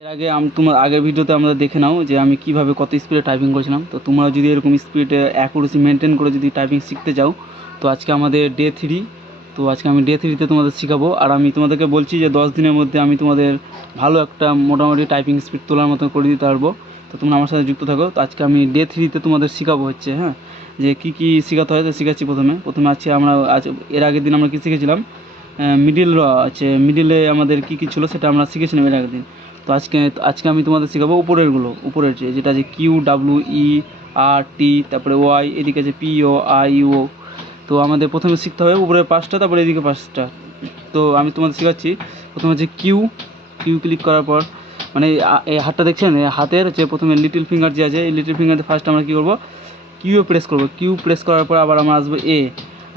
এর আগে তোমার আগের ভিডিওতে আমরা দেখে নাও যে আমি কিভাবে কত স্পিডে টাইপিং করেছিলাম। তো তোমরা যদি এরকম স্পিডে অ্যাকুরেসি মেনটেন করে যদি টাইপিং শিখতে চাও, তো আজকে আমাদের ডে 3। তো আজকে আমি ডে 3তে তোমাদের শেখাবো। আর আমি তোমাদেরকে বলছি যে 10 দিনের মধ্যে আমি তোমাদের ভালো একটা মোটামুটি টাইপিং স্পিড তোলার মতো করে দিতে পারবো। তো তোমরা আমার সাথে যুক্ত থাকো। তো আজকে আমি ডে 3তে তোমাদের শেখাবো হচ্ছে যে কী শেখাতে হয়। তো শেখাচ্ছি প্রথমে আজকে আমরা এর আগের দিন আমরা কী শিখেছিলাম, মিডিলে আমাদের কী ছিল সেটা আমরা শিখেছিলাম এর আগের দিন। তো আজকে আমি তোমাদের শেখাবো উপরের যেটা আছে কিউ ডাব্লিউ ই আর টি, তারপরে ওয়াই, এদিকে আছে পি ও আই ইউ। তো আমাদের প্রথমে শিখতে হবে উপরের 5টা, তারপরে এদিকে 5টা। তো আমি তোমাদের শেখাচ্ছি। প্রথমে হচ্ছে কিউ ক্লিক করার পর, মানে এই হাতটা দেখছেন, এই হাতের যে প্রথমে লিটল ফিঙ্গার যে আছে, এই লিটল ফিঙ্গারে ফার্স্ট আমরা কী করবো, কিউ প্রেস করবো। কিউ প্রেস করার পর আবার আমরা আসবো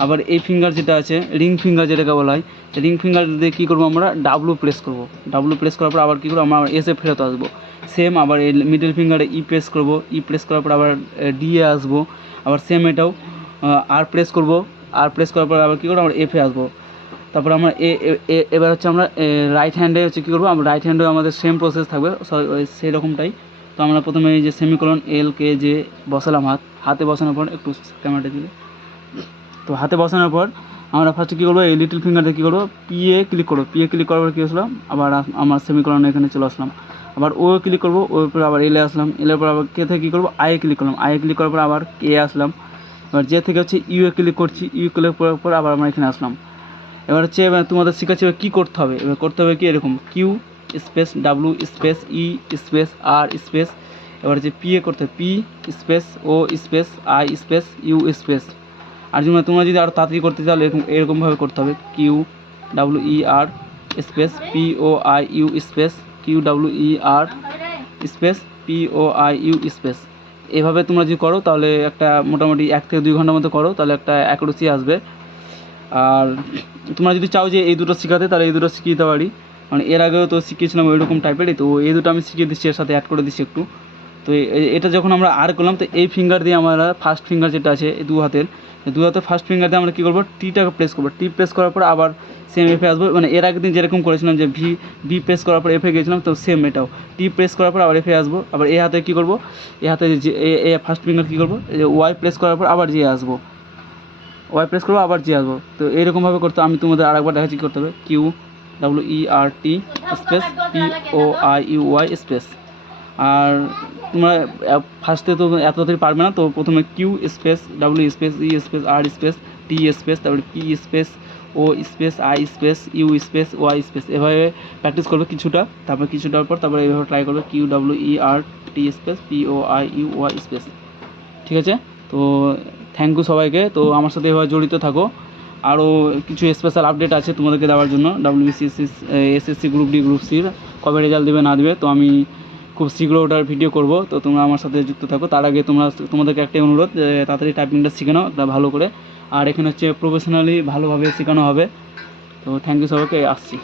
আবার এই ফিঙ্গার যেটা আছে রিং ফিঙ্গার যেটাকে বলা হয়, রিং ফিঙ্গার দিয়ে কী করবো, আমরা ডাব্লু প্রেস করবো। ডাব্লু প্রেস করার পর আবার কী করবো, আমরা এসে ফেরত আসবো। সেম আবার এই মিডল ফিঙ্গারে প্রেস করবো। প্রেস করার পর আবার ডিএ আসবো। আবার সেম এটাও আর প্রেস করবো। আর প্রেস করার পর আবার কী করবো, আমরা এফে আসবো। তারপর আমরা এবার হচ্ছে আমরা রাইট হ্যান্ডে হচ্ছে কী করবো, আমরা রাইট হ্যান্ডেও আমাদের সেম প্রসেস থাকবে, সেই রকমটাই। তো আমরা প্রথমে এই যে সেমিকোলন এল কে যে বসালাম, হাতে বসানোর পর একটু ক্যামেরাটা দিলে, তো হাতে বসানোর পর আমরা ফার্স্টে কী করবো, এই লিটল ফিঙ্গারটা কী করবো, পিএ ক্লিক করবো। ক্লিক করার পর কী আসলাম, আবার আমার সেমিকোলন এখানে চলে আসলাম। আবার ও ক্লিক করবো, ওর পর আবার এলে আসলাম। এলের পর আবার কে থেকে কী করবো, আইএ ক্লিক করলাম। আইএ ক্লিক করার পর আবার কে আসলাম। এবার যে থেকে হচ্ছে ইউএ ক্লিক করছি। ক্লিক করার পর আবার আমরা এখানে আসলাম। এবার হচ্ছে তোমাদের শেখাচ্ছি এবার কী করতে হবে। এবার করতে হবে কি, এরকম Q space W space E space R space. এবার হচ্ছে পিএ করতে হবে, P space O space I space U space. আর তোমরা যদি আরও তাড়াতাড়ি করতে চাও এরকমভাবে করতে হবে, Q W E R space P O I U space Q W E R space P O I U space. এভাবে তোমরা যদি করো তাহলে একটা মোটামুটি 1 থেকে 2 ঘন্টার মধ্যে করো, তাহলে একটা অ্যাকুরেসি আসবে। আর তোমরা যদি চাও যে এই দুটো শেখাতে, তাহলে এই দুটো শিখিয়ে দিতে পারি। মানে এর আগেও তো শিখিয়েছিলাম ওই রকম টাইপেরই, তো এই দুটো আমি শিখিয়ে দিচ্ছি, এর সাথে অ্যাড করে দিচ্ছি একটু। তো এটা যখন আমরা আর করলাম, তো এই ফিঙ্গার দিয়ে আমরা ফার্স্ট ফিঙ্গার যেটা আছে এই দু হাতের ফার্স্ট ফিঙ্গার দিয়ে আমরা কী করবো, টিটাকে প্রেস করবো। প্রেস করার পর আবার সেম এফে আসবো। মানে এর আগের দিন যেরকম করেছিলাম যে ভি প্রেস করার পর এফে গিয়েছিলাম, তো সেম এটাও প্রেস করার পর আবার এফে আসবো। আবার এই হাতে কী করবো, এই হাতে যে ফার্স্ট ফিঙ্গার কী করবো, ওয়াই প্রেস করার পর আবার যে আসবো, ওয়াই প্রেস করবো, আবার যে আসবো। তো এইরকমভাবে করতে আমি তোমাদের আরেকবার দেখাচ্ছি কী করতে হবে, Q W E R T space P O I U Y space. আর তোমরা ফার্স্টে তো এত তাড়াতাড়ি পারবে না, তো প্রথমে Q space W space E space R space T space, তারপরে P space O space I space U space Y space. এভাবে প্র্যাকটিস করবে কিছুটা, কিছুটার পর তারপরে এইভাবে ট্রাই করবে, Q W E R T space P O I U Y space. ঠিক আছে? তো থ্যাংক ইউ সবাইকে। তো আমার সাথে এভাবে জড়িত থাকো। আরও কিছু স্পেশাল আপডেট আছে তোমাদেরকে দেওয়ার জন্য, WBCS SSC group D group সির কবে রেজাল্ট দেবে না দেবে, তো আমি খুব শীঘ্র ওটার ভিডিও করব। তো তোমরা আমার সাথে যুক্ত থাকো। তার আগে তোমাদেরকে একটাই অনুরোধ, তাড়াতাড়ি টাইপিংটা শিখে নাও একটা ভালো করে। আর এখানে হচ্ছে প্রফেশনালি ভালোভাবে শেখানো হবে। তো থ্যাংক ইউ সবাইকে, আসছি।